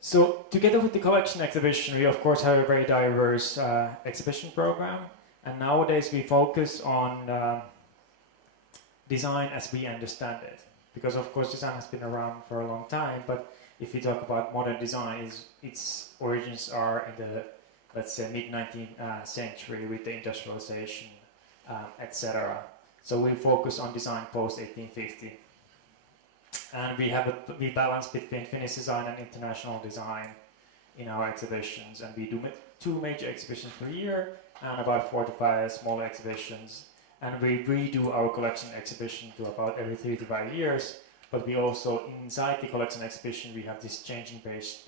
So together with the collection exhibition, we of course have a very diverse exhibition program, and nowadays we focus on design as we understand it, because of course design has been around for a long time, but if you talk about modern design, its origins are in the, let's say, mid-19th century with the industrialization, etc. So we focus on design post-1850. And we balance between Finnish design and international design in our exhibitions, and we do 2 major exhibitions per year and about 4 to 5 smaller exhibitions. And we redo our collection exhibition to about every 3 to 5 years, but we also, inside the collection exhibition, we have this changing page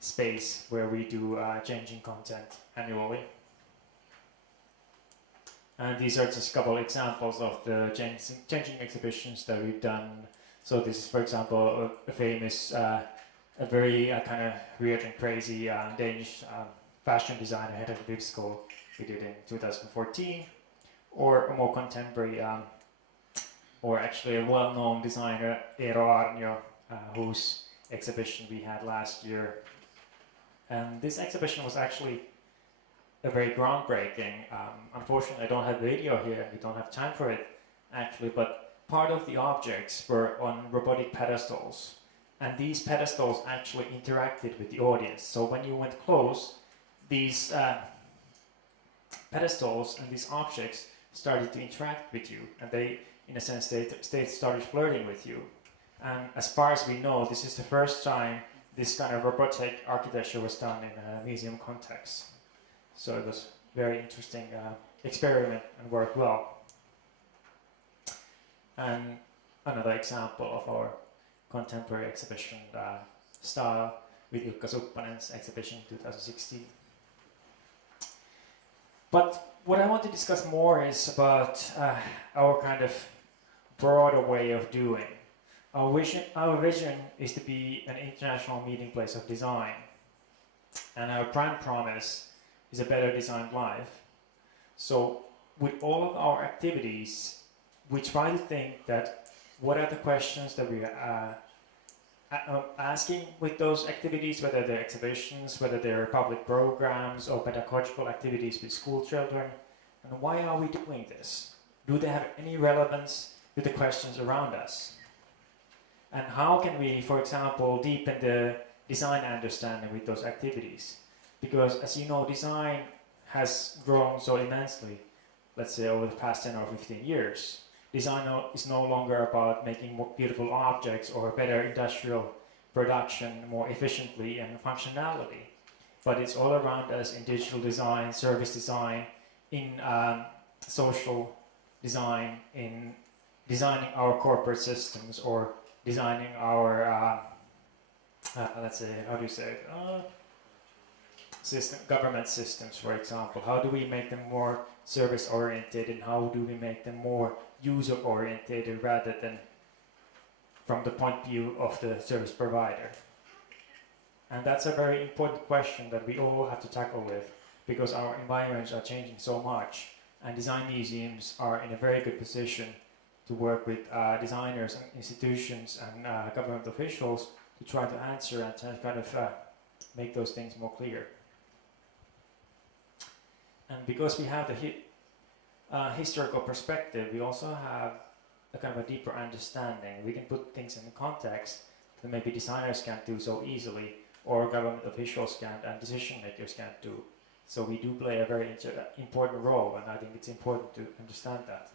space where we do changing content annually. And these are just a couple examples of the changing exhibitions that we've done. So this is, for example, a famous, a very kind of weird and crazy Danish fashion designer head of the bib school we did in 2014, or a more contemporary, or actually a well-known designer, Eero Arnio, whose exhibition we had last year. And this exhibition was actually a very groundbreaking. Unfortunately, I don't have video here, and we don't have time for it, actually, but part of the objects were on robotic pedestals, and these pedestals actually interacted with the audience. So when you went close, these pedestals and these objects started to interact with you, and they, in a sense, they started flirting with you. And as far as we know, this is the first time this kind of robotic architecture was done in a museum context. So it was a very interesting experiment and worked well. And another example of our contemporary exhibition style with Ilkka Suppanen's exhibition 2016. But what I want to discuss more is about our kind of broader way of doing. Our vision is to be an international meeting place of design, and our prime promise is a better designed life. So with all of our activities, we try to think that what are the questions that we are asking with those activities, whether they're exhibitions, whether they're public programs or pedagogical activities with school children, and why are we doing this? Do they have any relevance to the questions around us? And how can we, for example, deepen the design understanding with those activities? Because as you know, design has grown so immensely, let's say over the past 10 or 15 years. Design is no longer about making more beautiful objects or better industrial production more efficiently and functionality, but it's all around us in digital design, service design, in social design, in designing our corporate systems, or designing our, let's say, how do you say it? government systems, for example. How do we make them more service-oriented, and how do we make them more user-oriented rather than from the point of view of the service provider? And that's a very important question that we all have to tackle with, because our environments are changing so much, and design museums are in a very good position to work with designers and institutions and government officials to try to answer and to kind of make those things more clear. And because we have the historical perspective, we also have a kind of a deeper understanding. We can put things in context that maybe designers can't do so easily, or government officials can't, and decision makers can't do. So we do play a very important role, and I think it's important to understand that.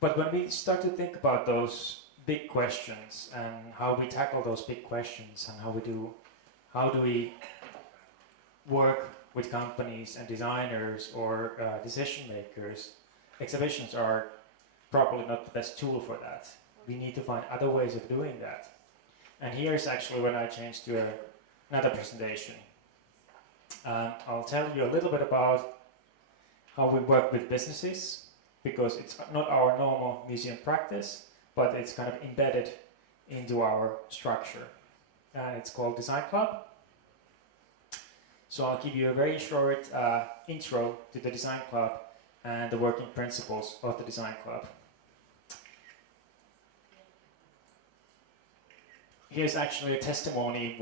But when we start to think about those big questions and how we tackle those big questions and how do we work with companies and designers or decision makers, exhibitions are probably not the best tool for that. We need to find other ways of doing that. And here's actually when I change to another presentation. I'll tell you a little bit about how we work with businesses, because it's not our normal museum practice, but it's kind of embedded into our structure. And it's called Design Club. So I'll give you a very short intro to the Design Club and the working principles of the Design Club. Here's actually a testimony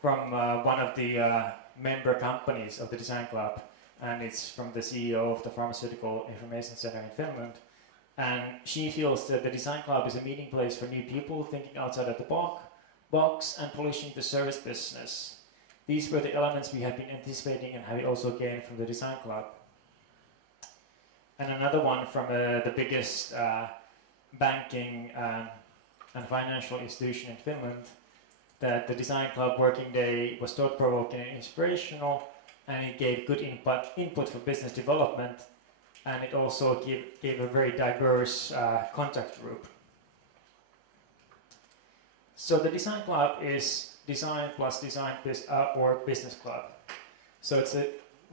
from one of the member companies of the Design Club, and it's from the CEO of the Pharmaceutical Information Center in Finland. And she feels that the Design Club is a meeting place for new people thinking outside of the box and polishing the service business. These were the elements we had been anticipating and have also gained from the Design Club. And another one from the biggest banking and financial institution in Finland, that the Design Club working day was thought-provoking and inspirational, and it gave good input for business development, and it also gave a very diverse contact group. So the Design Club is design plus design or business club. So it's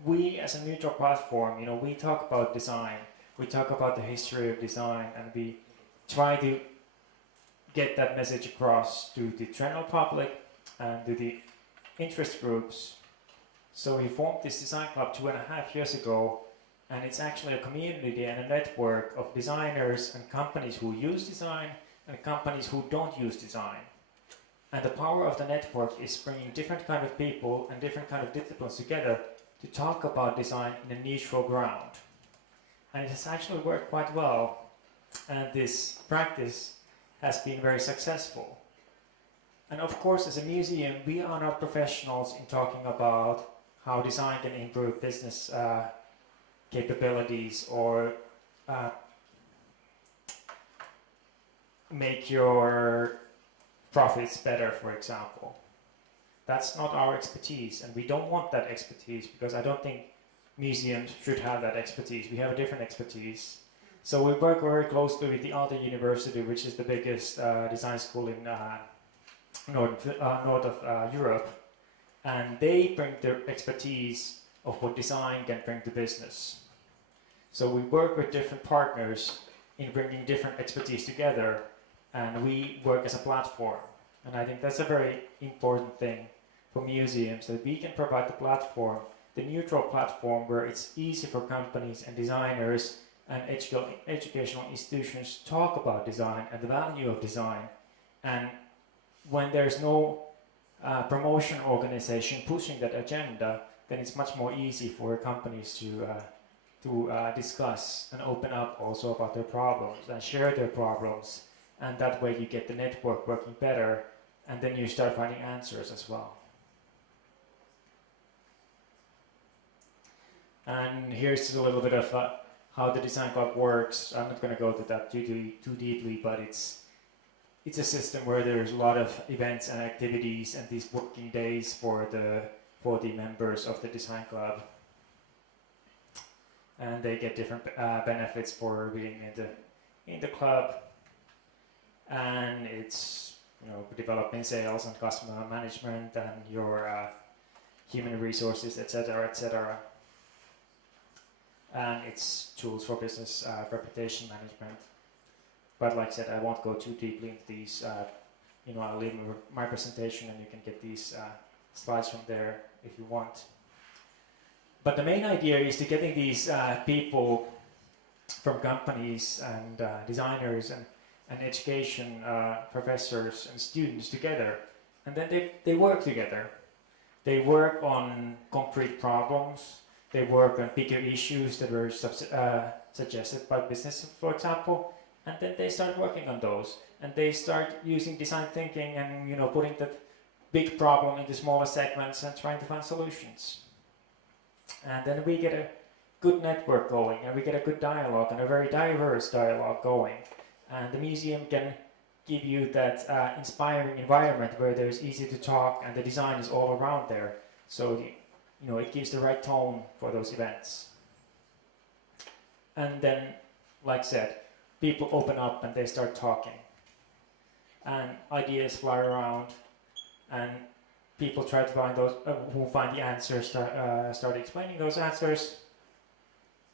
we as a neutral platform, we talk about design, we talk about the history of design, and we try to get that message across to the general public and to the interest groups. So we formed this Design Club 2.5 years ago, and it's actually a community and a network of designers and companies who use design and companies who don't use design. And the power of the network is bringing different kind of people and different kind of disciplines together to talk about design in a neutral ground. And it has actually worked quite well, and this practice has been very successful. And of course, as a museum, we are not professionals in talking about how design can improve business capabilities or make your profits better, for example. That's not our expertise, and we don't want that expertise, because I don't think museums should have that expertise. We have a different expertise. So we work very closely with the Aalto University, which is the biggest design school in north of Europe, and they bring their expertise of what design can bring to business. So we work with different partners in bringing different expertise together, and we work as a platform. And I think that's a very important thing for museums, that we can provide the platform, the neutral platform, where it's easy for companies and designers and educational institutions to talk about design and the value of design. And when there's no promotion organization pushing that agenda, then it's much more easy for companies to discuss and open up also about their problems and share their problems. And that way you get the network working better, and then you start finding answers as well. And here's just a little bit of how the Design Club works. I'm not going to go to that too deeply, but it's a system where there's a lot of events and activities and these working days for the members of the Design Club. And they get different benefits for being in the club. And it's developing sales and customer management and your human resources, etc., etc. And it's tools for business reputation management. But like I said, I won't go too deeply into these. I'll leave my presentation and you can get these slides from there if you want. But the main idea is to getting these people from companies and designers and education professors and students together, and then they work together. They work on concrete problems, they work on bigger issues that were suggested by business, for example, and then they start working on those, and they start using design thinking and putting that big problem into smaller segments and trying to find solutions. And then we get a good network going, and we get a good dialogue, and a very diverse dialogue going. And the museum can give you that inspiring environment where there's easy to talk, and the design is all around there. So it gives the right tone for those events. And then, like I said, people open up and they start talking, and ideas fly around, and people try to find those who find the answers, start explaining those answers.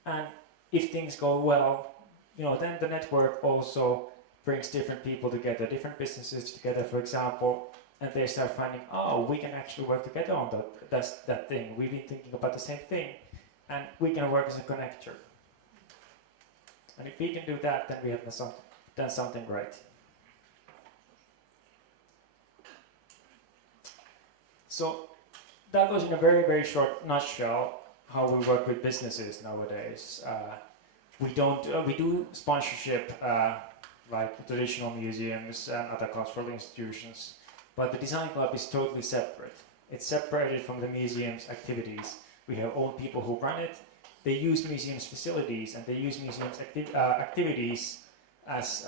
And if things go well, then the network also brings different people together, different businesses together, for example, and they start finding, oh, we can actually work together on that thing. We've been thinking about the same thing, and we can work as a connector. And if we can do that, then we have done something right. So that was in a very, very short nutshell how we work with businesses nowadays. We do sponsorship like the traditional museums and other cultural institutions, but the Design Club is totally separate. It's separated from the museum's activities. We have own people who run it. They use museums' facilities and they use museums' activities as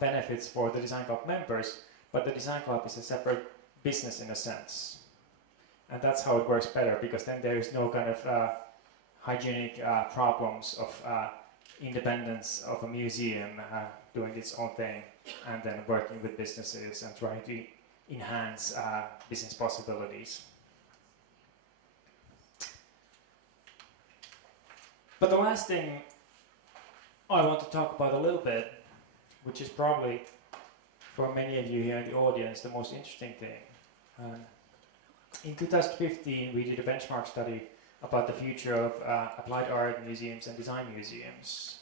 benefits for the Design Club members, but the Design Club is a separate business in a sense. And that's how it works better, because then there is no kind of hygienic problems of independence of a museum doing its own thing and then working with businesses and trying to enhance business possibilities. But the last thing I want to talk about a little bit, which is probably for many of you here in the audience the most interesting thing. In 2015 we did a benchmark study about the future of applied art museums and design museums.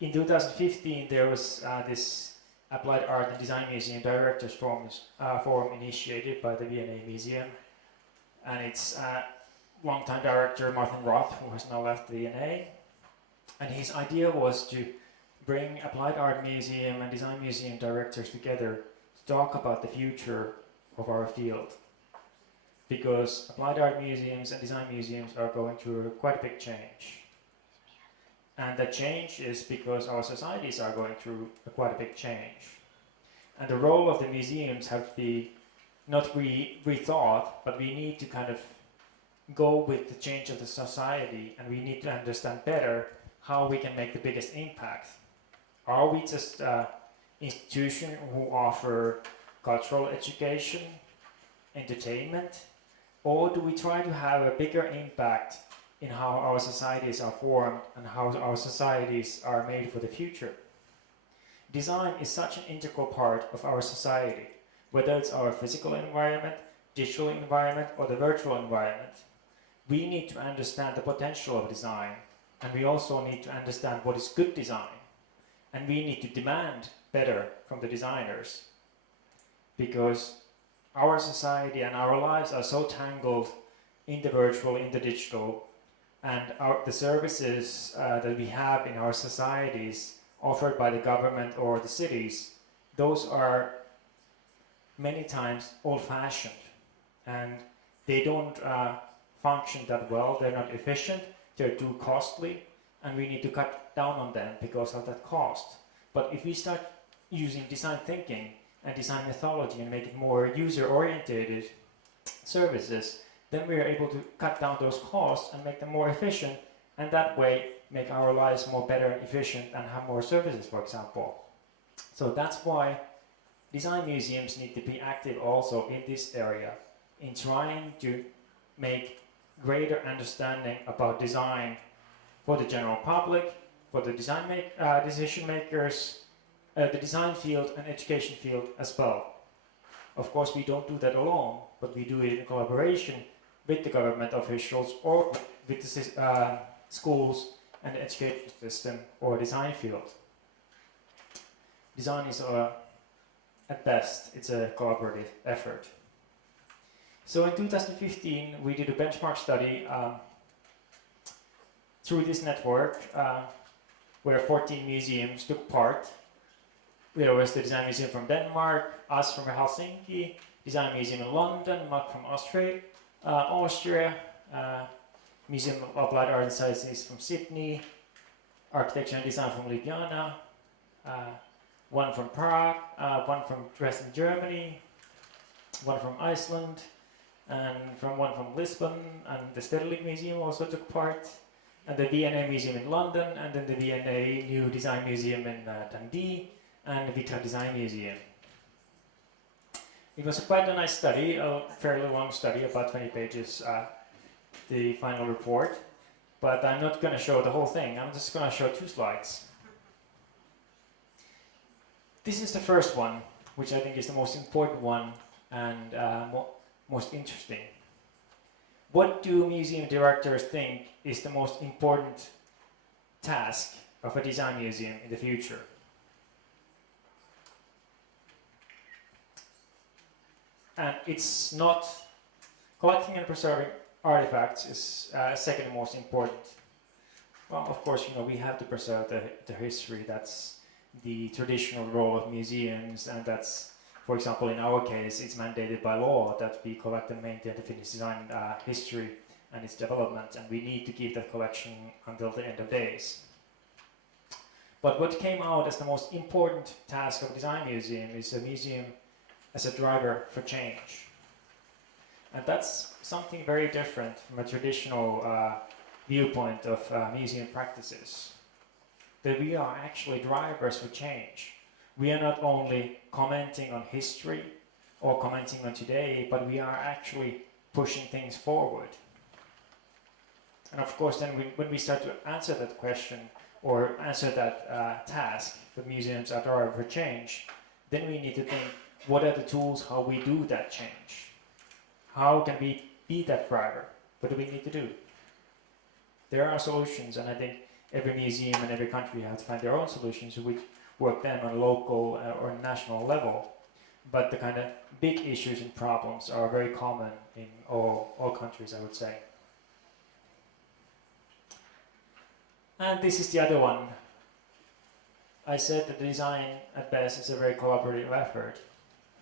In 2015 there was this Applied Art and Design Museum Directors Forum initiated by the V&A Museum, and its longtime director Martin Roth, who has now left the V&A, and his idea was to bring Applied Art Museum and Design Museum directors together to talk about the future of our field. Because applied art museums and design museums are going through quite a big change. And that change is because our societies are going through quite a big change. And the role of the museums have to be not rethought, but we need to kind of go with the change of the society, and we need to understand better how we can make the biggest impact. Are we just an institution who offer cultural education, entertainment, or do we try to have a bigger impact in how our societies are formed and how our societies are made for the future? Design is such an integral part of our society, whether it's our physical environment, digital environment, or the virtual environment. We need to understand the potential of design, and we also need to understand what is good design, and we need to demand better from the designers, because our society and our lives are so tangled in the virtual, in the digital, and the services that we have in our societies offered by the government or the cities, those are many times old-fashioned, and they don't function that well. They're not efficient, they're too costly, and we need to cut down on them because of that cost. But if we start using design thinking and design methodology and make it more user-oriented services, then we are able to cut down those costs and make them more efficient, and that way make our lives more better and efficient and have more services, for example. So that's why design museums need to be active also in this area, in trying to make greater understanding about design for the general public, for the decision makers, the design field and education field as well. Of course, we don't do that alone, but we do it in collaboration with the government officials or with the schools and the education system or design field. Design is, at best, it's a collaborative effort. So in 2015, we did a benchmark study through this network where 14 museums took part. There was the Design Museum from Denmark, us from Helsinki, Design Museum in London, Mark from Austria, Museum of Applied Art and Sciences from Sydney, Architecture and Design from Ljubljana, one from Prague, one from Dresden, Germany, one from Iceland, and one from Lisbon, and the Stedelijk Museum also took part, and the V&A Museum in London, and then the V&A New Design Museum in Dundee, and the Vitra Design Museum. It was quite a nice study, a fairly long study, about 20 pages, the final report, but I'm not going to show the whole thing, I'm just going to show 2 slides. This is the first one, which I think is the most important one and most interesting. What do museum directors think is the most important task of a design museum in the future? And it's not collecting and preserving artifacts is second most important. Well, of course, we have to preserve the history. That's the traditional role of museums, and that's, for example, in our case, it's mandated by law that we collect and maintain the Finnish design history and its development, and we need to keep that collection until the end of days. But what came out as the most important task of a design museum is a museum as a driver for change. And that's something very different from a traditional viewpoint of museum practices. That we are actually drivers for change. We are not only commenting on history or commenting on today, but we are actually pushing things forward. And of course, then when we start to answer that question or answer that task, that museums are driver for change, then we need to think, what are the tools how we do that change? How can we be that driver? What do we need to do? There are solutions, and I think every museum and every country has to find their own solutions which work then on a local or national level. But the kind of big issues and problems are very common in all countries, I would say. And this is the other one. I said that design at best is a very collaborative effort,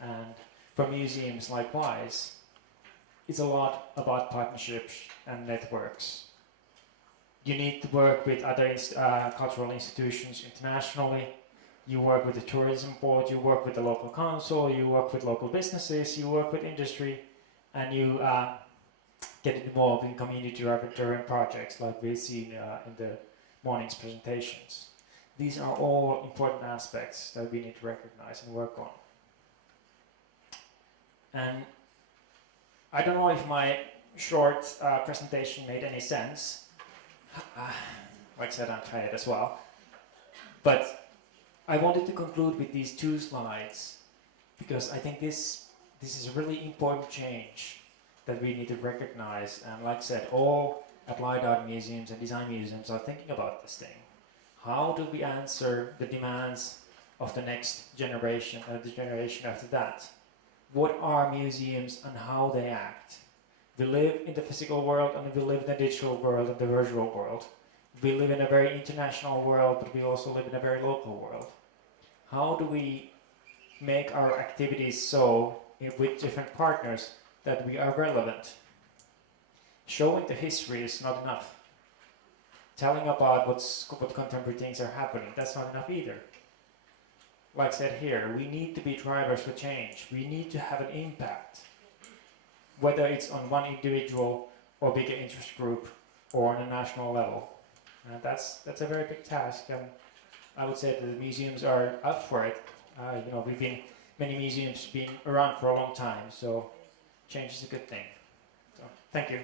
and for museums likewise, it's a lot about partnerships and networks. You need to work with other cultural institutions internationally. You work with the tourism board, you work with the local council, you work with local businesses, you work with industry, and you get involved in community-driven projects like we've seen in the morning's presentations. These are all important aspects that we need to recognize and work on. And I don't know if my short presentation made any sense. Like I said, I'm tired as well. But I wanted to conclude with these 2 slides because I think this is a really important change that we need to recognize. And like I said, all applied art museums and design museums are thinking about this thing. How do we answer the demands of the next generation and the generation after that? What are museums and how they act? We live in the physical world and we live in the digital world and the virtual world. We live in a very international world, but we also live in a very local world. How do we make our activities so, with different partners, that we are relevant? Showing the history is not enough. Telling about what contemporary things are happening, that's not enough either. Like I said here, we need to be drivers for change. We need to have an impact, whether it's on one individual or bigger interest group or on a national level. And that's a very big task, and I would say that the museums are up for it. We've been many museums been around for a long time, so change is a good thing. So, thank you.